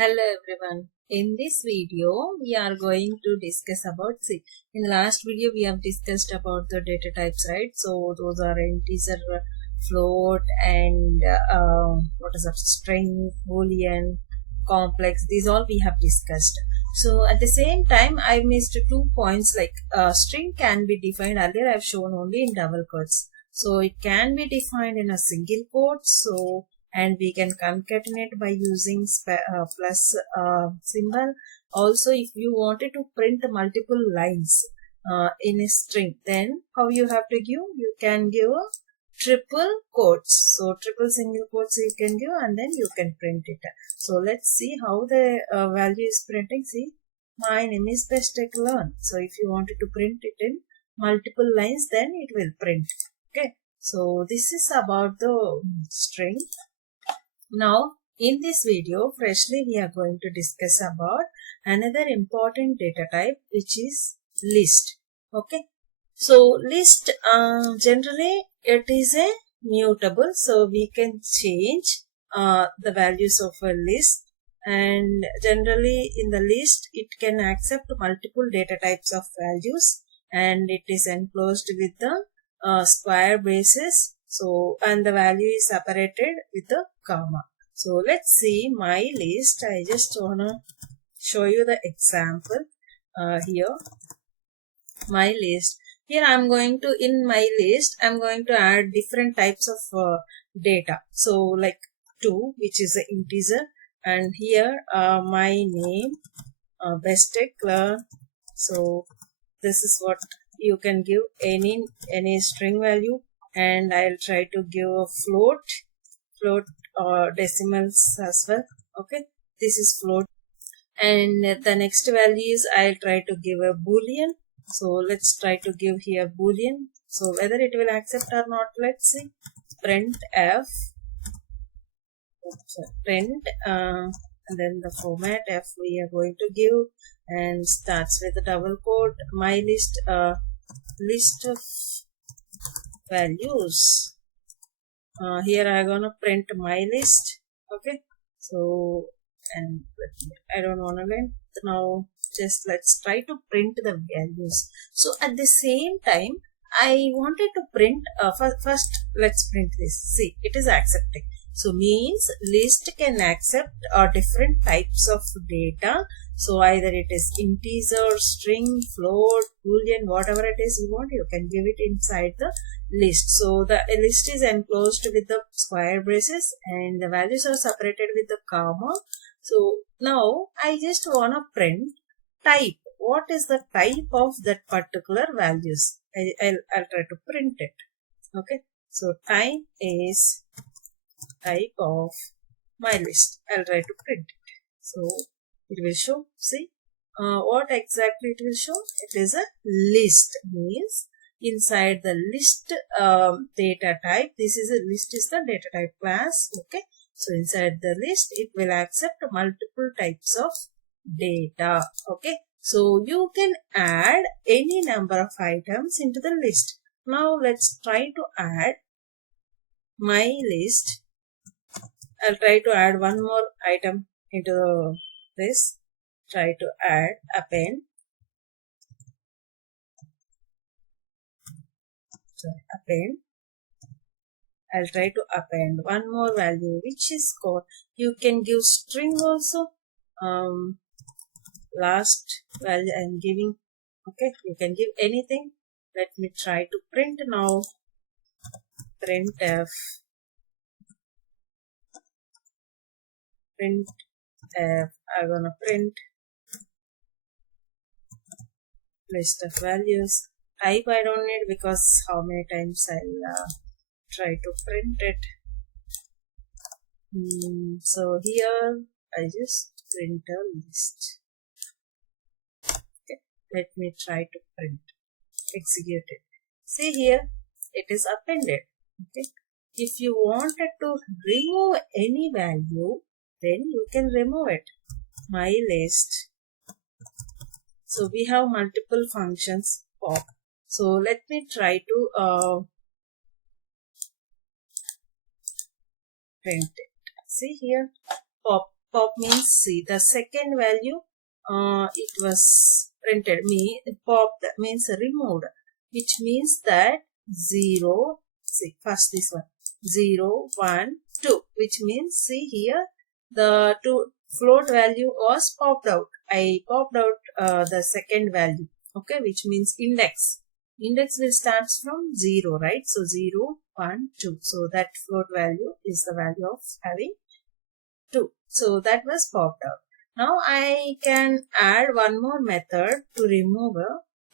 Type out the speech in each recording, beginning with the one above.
Hello everyone. In this video, we are going to discuss about, in the last video we have discussed about the data types, right? So those are integer, float, and what is that, string, boolean, complex. These all we have discussed. So at the same time, I missed 2 points, like string can be defined. Earlier I've shown only in double quotes. So it can be defined in a single quote. And we can concatenate by using plus symbol. Also, if you wanted to print multiple lines in a string, then how you have to give? You can give a triple quotes. So triple single quotes you can give, and then you can print it. So let's see how the value is printing. See, my name is Learn. So if you wanted to print it in multiple lines, then it will print. Okay. So this is about the string. Now, in this video, freshly we are going to discuss about another important data type, which is list. Okay. So, list, generally it is a mutable. So, we can change the values of a list. And generally in the list, it can accept multiple data types of values. And it is enclosed with the square braces. So, and the value is separated with a comma. So, let's see my list. I just wanna show you the example here. My list. Here I'm going to, in my list, I'm going to add different types of data. So, like 2, which is an integer. And here my name, Learn. So, this is what you can give any string value. And I'll try to give a float or decimals as well. Okay, this is float. And the next value is I'll try to give a boolean. So let's try to give here boolean. So whether it will accept or not, let's see. Print f, print, and then the format f we are going to give, and starts with a double quote. My list, list of values. Here I'm gonna print my list. Okay, so, and I don't want to length now. Just let's try to print the values. So at the same time, I wanted to print first. Let's print this. See, it is accepting. So means list can accept different types of data. So either it is integer, string, float, boolean, whatever it is you want, you can give it inside the list. So the list is enclosed with the square braces and the values are separated with the comma. So now I just want to print type. What is the type of that particular values? I'll try to print it. Okay. So type is type of my list. I'll try to print it. So it will show. See what exactly it will show? It is a list. Means inside the list data type, this is a list is the data type class. Okay. So inside the list, it will accept multiple types of data. Okay. So you can add any number of items into the list. Now let's try to add my list. I'll try to add one more item into this. Try to add append. So append. I'll try to append one more value, which is called, you can give string also. Last value I'm giving. Okay, you can give anything. Let me try to print now. Print f. Print f. I'm gonna print list of values. Type I don't need because how many times I'll try to print it. So here I just print a list. Okay, let me try to print. Execute it. See here, it is appended. Okay, if you wanted to remove any value, then you can remove it. My list. So we have multiple functions pop. So let me try to print it. See here, pop Pop means see the second value it was printed. Pop that means removed, which means that 0, see first this one 0, 1, 2, which means see here the two float value was popped out. I popped out the second value, okay, which means index. Index will start from 0, right? So 0, 1, 2. So that float value is the value of having 2. So that was popped out. Now I can add one more method to remove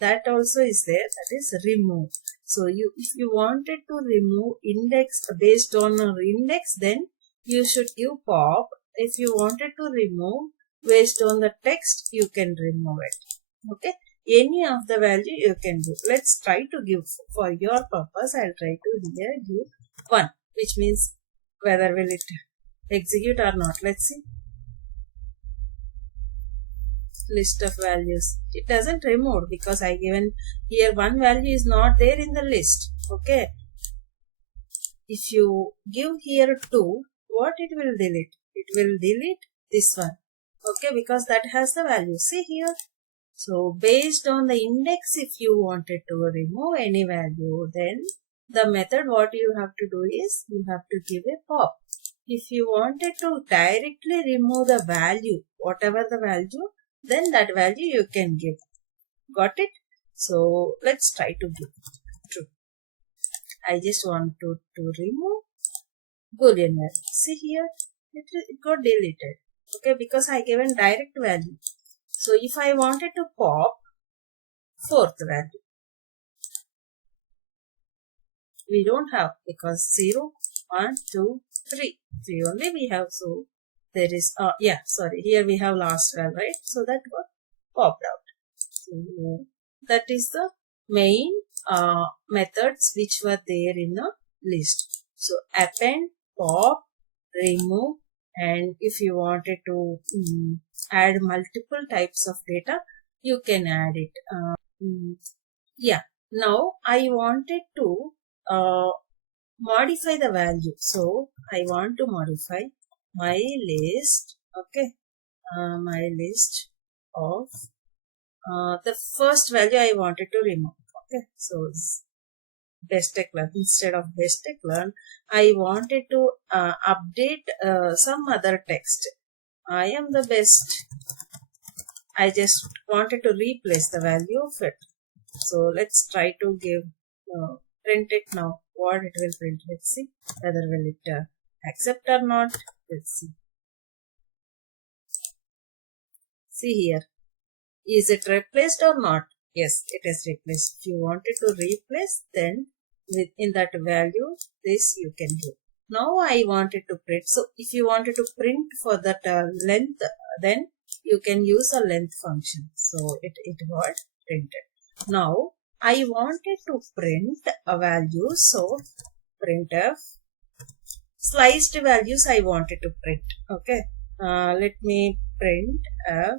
that also is there, that is remove. So if you wanted to remove index based on an index, then you should give pop. If you wanted to remove based on the text, you can remove it. Okay, any of the value you can do. Let's try to give for your purpose. I'll try to here give 1, which means whether will it execute or not. Let's see. List of values. It doesn't remove because I given here one value is not there in the list. Okay. If you give here 2, what it will delete? It will delete this one. Okay, because that has the value. See here. So based on the index, if you wanted to remove any value, then the method what you have to do is you have to give a pop. If you wanted to directly remove the value, whatever the value, then that value you can give. Got it? So let's try to give true. I just want to remove Boolean value. See here, it got deleted. Okay, because I given direct value. So if I wanted to pop fourth value, we don't have because 0, 1, 2, 3. 3 only we have. So there is, here we have last value, right? So that got popped out. So that is the main methods which were there in the list. So append, pop, remove, and if you wanted to add multiple types of data, you can add it. Now I wanted to modify the value. So I want to modify my list. Okay, my list of the first value I wanted to remove. Okay, so best tech learn. Instead of best tech learn, I wanted to update some other text. I am the best. I just wanted to replace the value of it. So let's try to give print it now. What it will print? Let's see whether will it accept or not. Let's see. See here. Is it replaced or not? Yes, it is replaced. If you wanted to replace, then within that value, this you can do. Now I wanted to print. So if you wanted to print for that length, then you can use a length function. So it got printed. Now I wanted to print a value. So printf sliced values I wanted to print. Okay. Let me print f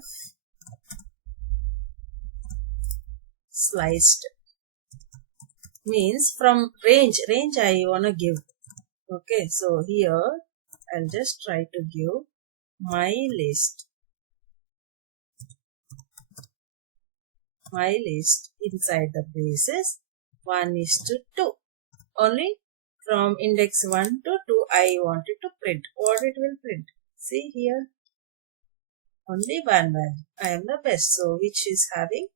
sliced means from range I want to give. Okay, so here I'll just try to give my list inside the braces 1:2. Only from index 1 to 2 I wanted to print. What it will print? See here, only one value. I am the best, so which is having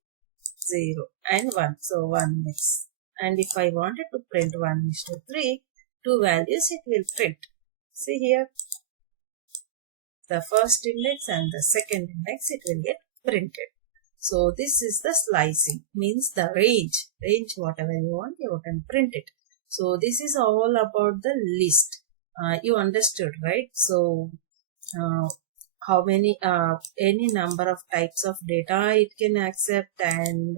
0 and 1. So 1 mix. And if I wanted to print 1:3, 2 values it will print. See here, the first index and the second index it will get printed. So this is the slicing, means the range whatever you want, you can print it. So this is all about the list. You understood, right? So how many any number of types of data it can accept, and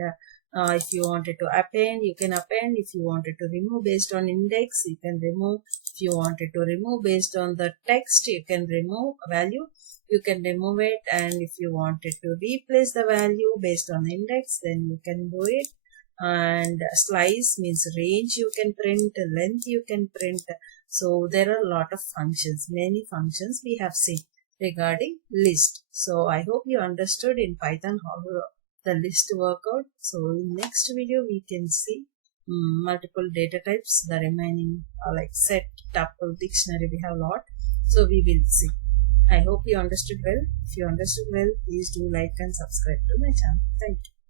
if you wanted to append, you can append. If you wanted to remove based on index, you can remove. If you wanted to remove based on the text, you can remove a value, you can remove it. And if you wanted to replace the value based on the index, then you can do it. And slice means range you can print, length you can print. So there are a lot of functions, many functions we have seen. regarding list. So I hope you understood in Python how the list work out. So in next video we can see multiple data types. The remaining like set, tuple, dictionary, we have a lot. So we will see. I hope you understood well. If you understood well, please do like and subscribe to my channel. Thank you.